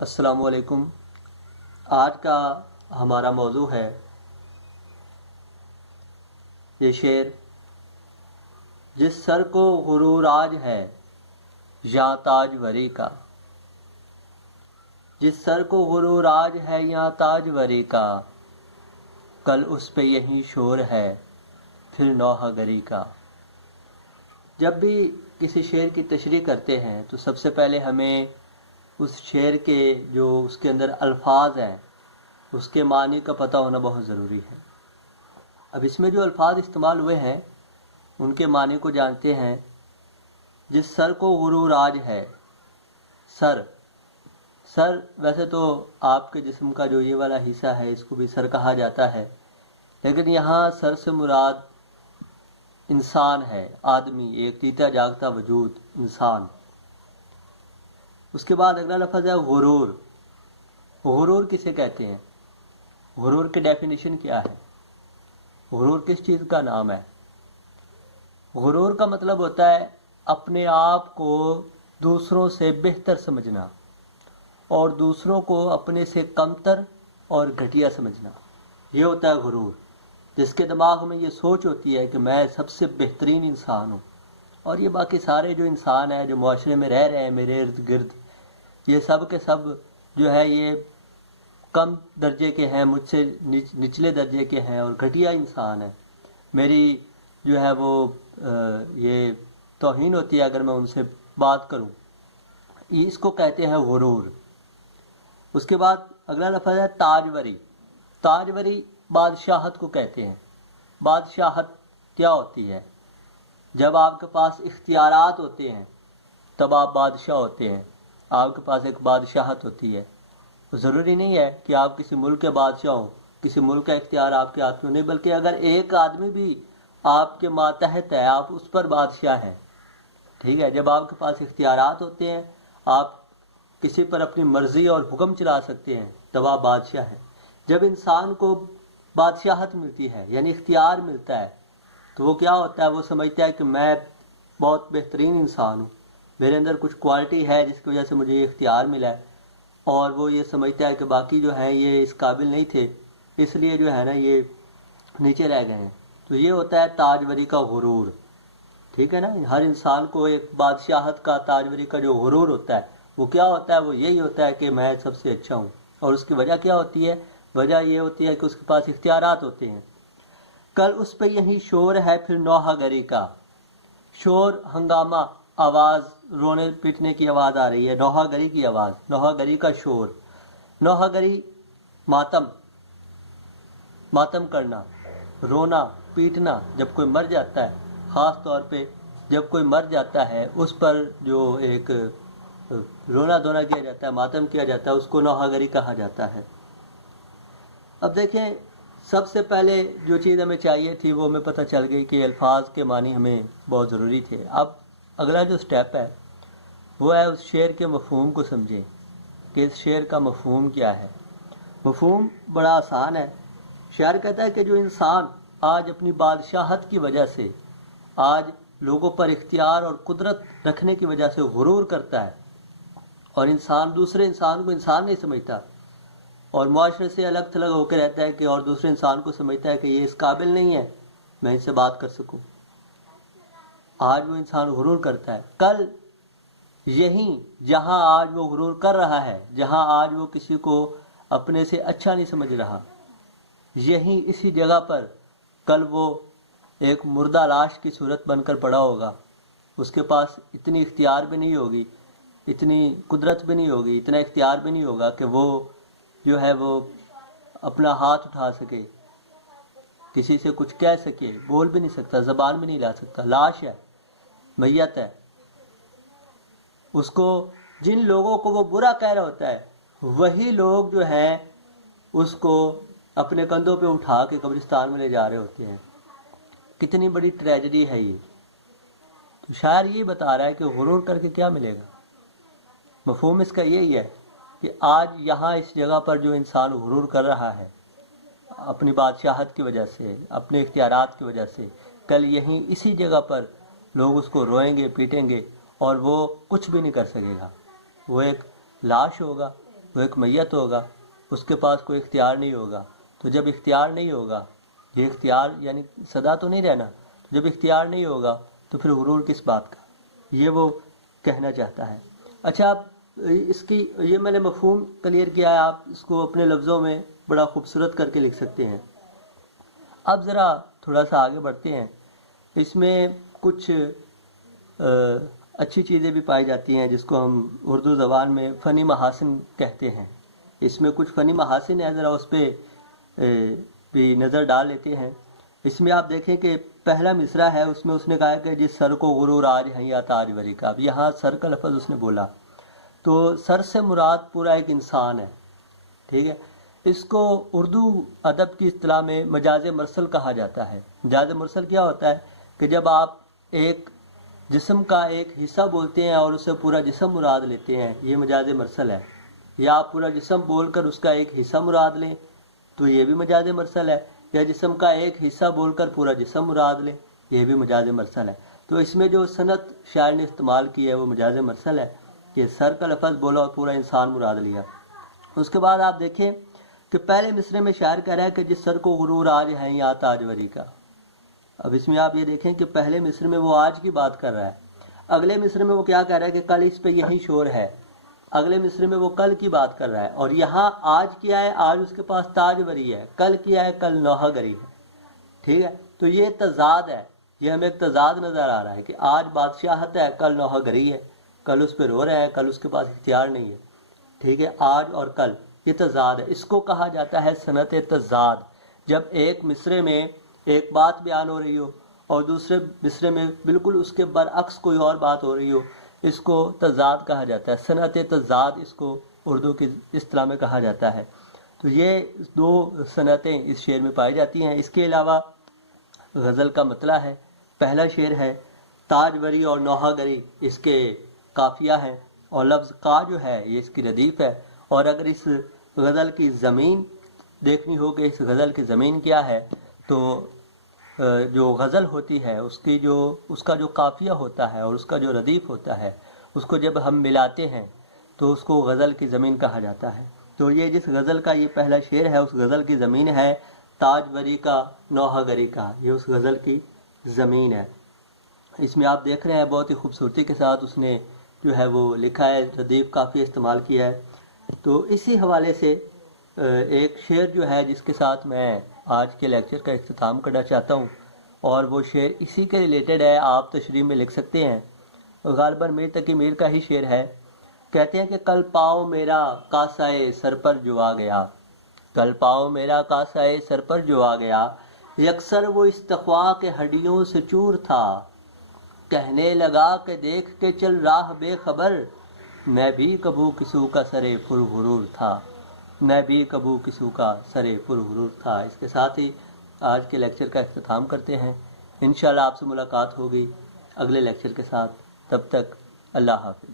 السلام علیکم۔ آج کا ہمارا موضوع ہے یہ شعر: جس سر کو غرور آج ہے یا تاجوری کا، جس سر کو غرور آج ہے یا تاجوری کا، کل اس پہ یہی شور ہے پھر نوحہ گری کا۔ جب بھی کسی شعر کی تشریح کرتے ہیں تو سب سے پہلے ہمیں اس شعر کے جو اس کے اندر الفاظ ہیں اس کے معنی کا پتہ ہونا بہت ضروری ہے۔ اب اس میں جو الفاظ استعمال ہوئے ہیں ان کے معنی کو جانتے ہیں۔ جس سر کو غرور آج ہے، سر ویسے تو آپ کے جسم کا جو یہ والا حصہ ہے اس کو بھی سر کہا جاتا ہے، لیکن یہاں سر سے مراد انسان ہے، آدمی، ایک جیتا جاگتا وجود، انسان۔ اس کے بعد اگلا لفظ ہے غرور۔ غرور کسے کہتے ہیں؟ غرور کی ڈیفینیشن کیا ہے؟ غرور کس چیز کا نام ہے؟ غرور کا مطلب ہوتا ہے اپنے آپ کو دوسروں سے بہتر سمجھنا اور دوسروں کو اپنے سے کمتر اور گھٹیا سمجھنا، یہ ہوتا ہے غرور۔ جس کے دماغ میں یہ سوچ ہوتی ہے کہ میں سب سے بہترین انسان ہوں اور یہ باقی سارے جو انسان ہیں جو معاشرے میں رہ رہے ہیں میرے ارد گرد، یہ سب کے سب جو ہے یہ کم درجے کے ہیں، مجھ سے نچلے درجے کے ہیں اور گھٹیا انسان ہیں، میری جو ہے وہ یہ توہین ہوتی ہے اگر میں ان سے بات کروں، اس کو کہتے ہیں غرور۔ اس کے بعد اگلا لفظ ہے تاجوری۔ تاجوری بادشاہت کو کہتے ہیں۔ بادشاہت کیا ہوتی ہے؟ جب آپ کے پاس اختیارات ہوتے ہیں تب آپ بادشاہ ہوتے ہیں، آپ کے پاس ایک بادشاہت ہوتی ہے۔ ضروری نہیں ہے کہ آپ کسی ملک کے بادشاہ ہوں، کسی ملک کا اختیار آپ کے ہاتھ میں نہیں، بلکہ اگر ایک آدمی بھی آپ کے ماتحت ہے آپ اس پر بادشاہ ہیں، ٹھیک ہے۔ جب آپ کے پاس اختیارات ہوتے ہیں، آپ کسی پر اپنی مرضی اور حکم چلا سکتے ہیں، تب آپ بادشاہ ہیں۔ جب انسان کو بادشاہت ملتی ہے یعنی اختیار ملتا ہے تو وہ کیا ہوتا ہے؟ وہ سمجھتا ہے کہ میں بہت بہترین انسان ہوں، میرے اندر کچھ کوالٹی ہے جس کی وجہ سے مجھے یہ اختیار ملا ہے، اور وہ یہ سمجھتا ہے کہ باقی جو ہیں یہ اس قابل نہیں تھے، اس لیے جو ہے نا یہ نیچے رہ گئے ہیں۔ تو یہ ہوتا ہے تاجوری کا غرور، ٹھیک ہے نا۔ ہر انسان کو ایک بادشاہت کا، تاجوری کا جو غرور ہوتا ہے وہ کیا ہوتا ہے؟ وہ یہی ہوتا ہے کہ میں سب سے اچھا ہوں، اور اس کی وجہ کیا ہوتی ہے؟ وجہ یہ ہوتی ہے کہ اس کے پاس اختیارات ہوتے ہیں۔ کل اس پہ یہی شور ہے پھر نوحہ گری کا۔ شور، ہنگامہ، آواز، رونے پیٹنے کی آواز آ رہی ہے، نوحہ گری کی آواز، نوحہ گری کا شور۔ نوحہ گری ماتم کرنا، رونا پیٹنا۔ جب کوئی مر جاتا ہے، خاص طور پہ جب کوئی مر جاتا ہے اس پر جو ایک رونا دھونا کیا جاتا ہے، ماتم کیا جاتا ہے، اس کو نوحہ گری کہا جاتا ہے۔ اب دیکھیں، سب سے پہلے جو چیز ہمیں چاہیے تھی وہ ہمیں پتہ چل گئی کہ الفاظ کے معنی ہمیں بہت ضروری تھے۔ اب اگلا جو سٹیپ ہے وہ ہے اس شعر کے مفہوم کو سمجھیں کہ اس شعر کا مفہوم کیا ہے۔ مفہوم بڑا آسان ہے۔ شاعر کہتا ہے کہ جو انسان آج اپنی بادشاہت کی وجہ سے، آج لوگوں پر اختیار اور قدرت رکھنے کی وجہ سے غرور کرتا ہے اور انسان دوسرے انسان کو انسان نہیں سمجھتا اور معاشرے سے الگ تھلگ ہو کے رہتا ہے کہ اور دوسرے انسان کو سمجھتا ہے کہ یہ اس قابل نہیں ہے میں ان سے بات کر سکوں، آج وہ انسان غرور کرتا ہے۔ کل یہیں جہاں آج وہ غرور کر رہا ہے، جہاں آج وہ کسی کو اپنے سے اچھا نہیں سمجھ رہا، یہیں اسی جگہ پر کل وہ ایک مردہ لاش کی صورت بن کر پڑا ہوگا۔ اس کے پاس اتنی اختیار بھی نہیں ہوگی، اتنی قدرت بھی نہیں ہوگی، اتنا اختیار بھی نہیں ہوگا کہ وہ جو ہے وہ اپنا ہاتھ اٹھا سکے، کسی سے کچھ کہہ سکے، بول بھی نہیں سکتا، زبان بھی نہیں لا سکتا، لاش ہے، میت ہے۔ اس کو جن لوگوں کو وہ برا کہہ رہا ہوتا ہے وہی لوگ جو ہیں اس کو اپنے کندھوں پہ اٹھا کے قبرستان میں لے جا رہے ہوتے ہیں۔ کتنی بڑی ٹریجڈی ہے یہ۔ تو شاعر یہ بتا رہا ہے کہ غرور کر کے کیا ملے گا۔ مفہوم اس کا یہی ہے کہ آج یہاں اس جگہ پر جو انسان غرور کر رہا ہے اپنی بادشاہت کی وجہ سے، اپنے اختیارات کی وجہ سے، کل یہیں اسی جگہ پر لوگ اس کو روئیں گے، پیٹیں گے اور وہ کچھ بھی نہیں کر سکے گا۔ وہ ایک لاش ہوگا، وہ ایک میت ہوگا، اس کے پاس کوئی اختیار نہیں ہوگا. تو جب اختیار نہیں ہوگا، یہ اختیار یعنی سدا تو نہیں رہنا، جب اختیار نہیں ہوگا تو پھر غرور کس بات کا، یہ وہ کہنا چاہتا ہے. اچھا، اس کی یہ میں نے مفہوم کلیئر کیا ہے، آپ اس کو اپنے لفظوں میں بڑا خوبصورت کر کے لکھ سکتے ہیں. اب ذرا تھوڑا سا آگے بڑھتے ہیں. اس میں کچھ اچھی چیزیں بھی پائی جاتی ہیں جس کو ہم اردو زبان میں فنی محاسن کہتے ہیں. اس میں کچھ فنی محاسن ہیں، ذرا اس پہ بھی نظر ڈال لیتے ہیں. اس میں آپ دیکھیں کہ پہلا مصرع ہے، اس میں اس نے کہا کہ جس سر کو غرور آج ہے یا تاج وری کا. اب یہاں سر کا لفظ اس نے بولا تو سر سے مراد پورا ایک انسان ہے. ٹھیک ہے، اس کو اردو ادب کی اصطلاح میں مجاز مرسل کہا جاتا ہے. مجاز مرسل کیا ہوتا ہے کہ جب آپ ایک جسم کا ایک حصہ بولتے ہیں اور اسے پورا جسم مراد لیتے ہیں، یہ مجاز مرسل ہے. یا آپ پورا جسم بول کر اس کا ایک حصہ مراد لیں تو یہ بھی مجاز مرسل ہے. یا جسم کا ایک حصہ بول کر پورا جسم مراد لیں، یہ بھی مجاز مرسل ہے. تو اس میں جو صنعت شاعر نے استعمال کی ہے وہ مجاز مرسل ہے کہ سر کا لفظ بولا اور پورا انسان مراد لیا. اس کے بعد آپ دیکھیں کہ پہلے مصرے میں شاعر کہہ رہا ہے کہ جس سر کو غرور آج ہے یا تاج وری کا. اب اس میں آپ یہ دیکھیں کہ پہلے مصرے میں وہ آج کی بات کر رہا ہے، اگلے مصرے میں وہ کیا کہہ رہا ہے کہ کل اس پہ یہی شور ہے. اگلے مصرے میں وہ کل کی بات کر رہا ہے، اور یہاں آج کیا ہے، آج اس کے پاس تاج وری ہے. کل کیا ہے، کل نوحہ گری ہے. ٹھیک ہے، تو یہ تضاد ہے، یہ ہمیں ایک تضاد نظر آ رہا ہے کہ آج بادشاہت ہے، کل نوحہ گری ہے. کل اس پہ رو رہے ہیں، کل اس کے پاس اختیار نہیں ہے. ٹھیک ہے، آج اور کل یہ تضاد ہے. اس کو کہا جاتا ہے صنعت تضاد. جب ایک مصرے میں ایک بات بیان ہو رہی ہو اور دوسرے مصرے میں بالکل اس کے برعکس کوئی اور بات ہو رہی ہو، اس کو تضاد کہا جاتا ہے. صنعت تضاد اس کو اردو کی اصطلاح میں کہا جاتا ہے. تو یہ دو صنعتیں اس شعر میں پائی جاتی ہیں. اس کے علاوہ غزل کا مطلع ہے. پہلا شعر ہے تاج وری اور نوحہ گری، اس کے قافیہ ہیں، اور لفظ کا جو ہے یہ اس کی ردیف ہے. اور اگر اس غزل کی زمین دیکھنی ہو کہ اس غزل کی زمین کیا ہے، تو جو غزل ہوتی ہے اس کا جو قافیہ ہوتا ہے اور اس کا جو ردیف ہوتا ہے، اس کو جب ہم ملاتے ہیں تو اس کو غزل کی زمین کہا جاتا ہے. تو یہ جس غزل کا یہ پہلا شعر ہے، اس غزل کی زمین ہے تاج وری کا نوحہ گری کا. یہ اس غزل کی زمین ہے. اس میں آپ دیکھ رہے ہیں بہت ہی خوبصورتی کے ساتھ اس نے جو ہے وہ لکھا ہے، ردیف کافی استعمال کیا ہے. تو اسی حوالے سے ایک شعر جو ہے جس کے ساتھ میں آج کے لیکچر کا اختتام کرنا چاہتا ہوں، اور وہ شعر اسی کے ریلیٹڈ ہے، آپ تشریح میں لکھ سکتے ہیں. غالباً میر تقی میر کا ہی شعر ہے. کہتے ہیں کہ کل پاؤں میرا کاسائے سر پر جو آ گیا، کل پاؤں میرا کاسائے سر پر جو آ گیا، یکسر وہ استغوا کے ہڈیوں سے چور تھا، کہنے لگا کہ دیکھ کے چل راہ بے خبر، میں بھی کبو کسو کا سرے پر غرور تھا، میں بھی کبو کسو کا سرے پر غرور تھا. اس کے ساتھ ہی آج کے لیکچر کا اختتام کرتے ہیں. انشاءاللہ آپ سے ملاقات ہوگی اگلے لیکچر کے ساتھ. تب تک اللہ حافظ.